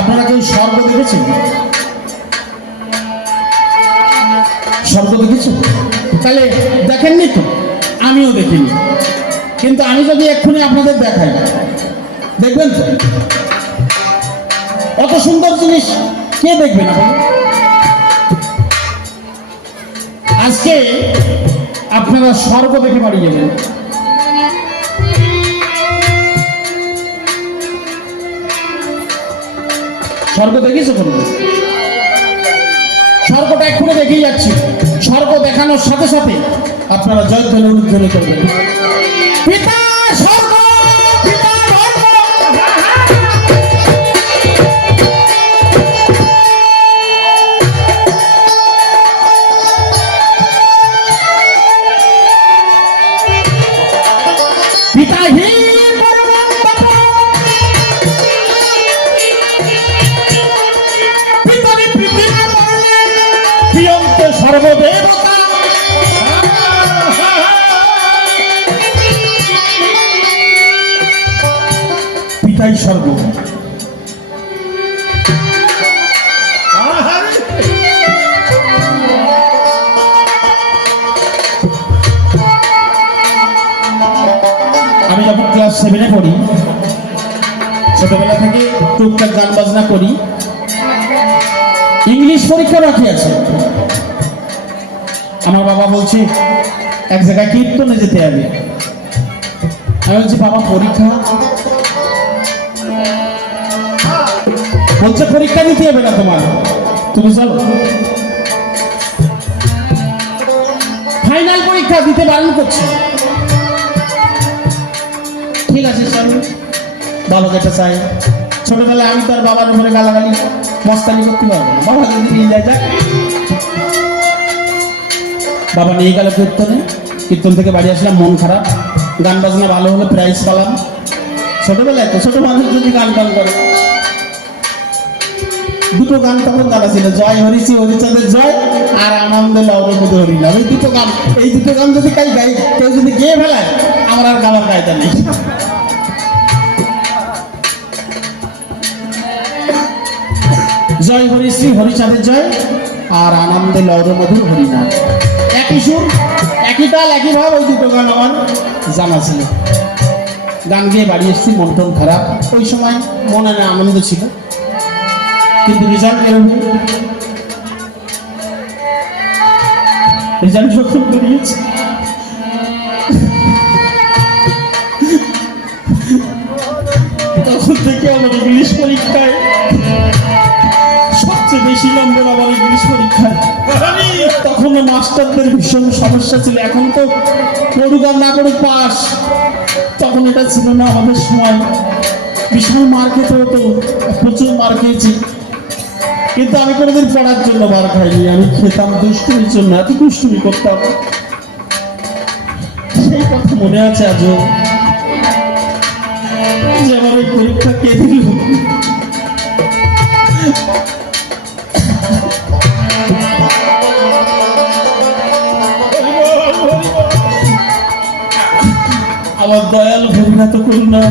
আপনারা কেউ স্বর্গ দেখেছেন? স্বর্গ দেখেছেন? তাহলে দেখেননি তো? আমিও দেখিনি। কিন্তু আমি যদি এক্ষুনি আপনাদের দেখাই, দেখবেন তো? অত সুন্দর জিনিস কে দেখবেন না? বলুন? আজকে আপনারা স্বর্গ দেখে বাড়ি যাবেন স্বর্গ দেখিয়েছো কোনো স্বর্গটা এক্ষুনি দেখেই যাচ্ছি। স্বর্গ দেখানোর সাথে সাথে আপনারা জয় ধ্বনি উদ্ধ্বনি করবেন। পিতা, স্বর্গ পিতাই আমি যখন ক্লাস সেভেনে পড়ি, ছোটবেলা থেকে টুকটাক গান বাজনা করি। ইংলিশ পরীক্ষা বাকি আছে। আমার বাবা বলছে, এক জায়গায় কীর্তনে যেতে হবে। আমি বলছি, বাবা, পরীক্ষা বলছে পরীক্ষা দিতে হবে না তোমার। তুমি চলো। ফাইনাল পরীক্ষা দিতে বারণ করছে। ঠিক আছে, চলো। বাবা যেটা চাই ছোটবেলায় আমি তো আর বাবার উপরে গালাগালি, মস্তানি করতে পারব না। বাবা যদি নিয়ে যায় যাক। বাবা নিয়ে গেল কীর্তনে। কীর্তন থেকে বাড়ি আসলাম, মন খারাপ। গান বাজনা ভালো হলে প্রাইজ পালাম। ছোটবেলায় তো ছোট মানুষ যদি গান গান করে। দুটো গান তখন গানা ছিল। জয় হরিচি হরিচাঁদের জয় আর আনন্দ লৌরমধু হরিনাম এই দুটো গান, এই দুটো গান যদি কাই গাই কেউ যদি গেয়ে ফেলায়, আমার আর গাওয়ার কায়দা নেই। জয় হরি শ্রী হরিচাঁদের জয় আর আনন্দে লৌরমধুর হরিনাম। একই সুর, একই তাল, একই ভাব ওই দুটো গান আমার জানা ছিল। গান গিয়ে বাড়ি এসেছি মন টন খারাপ। ওই সময় মনে আনন্দ ছিল। কিন্তু রেজাল্ট এরকম। রেজাল্ট যখন বেরিয়েছে। তখন থেকে আমার ইংলিশ পরীক্ষায় সবচেয়ে বেশি নম্বর আমার ইংলিশ পরীক্ষায়। তখন মাস্টারদের ভীষণ সমস্যা ছিল। এখন তো পড়ুক আর না করুক পাস। তখন এটা ছিল না আমাদের সময়। বিশাল মার হতো। প্রচুর মার কিন্তু আমি কোনোদিন পড়ার জন্য মার খাইনি। আমি খেতাম, দুষ্টুমির জন্য, এত দুষ্টুমি করতাম। সেই কথা মনে আছে আজও। যে আমার ওই পরীক্ষা কে দিল? আমার দয়াল ভূমিঘাত করুন না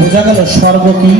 বোঝা গেল স্বর্গ কি?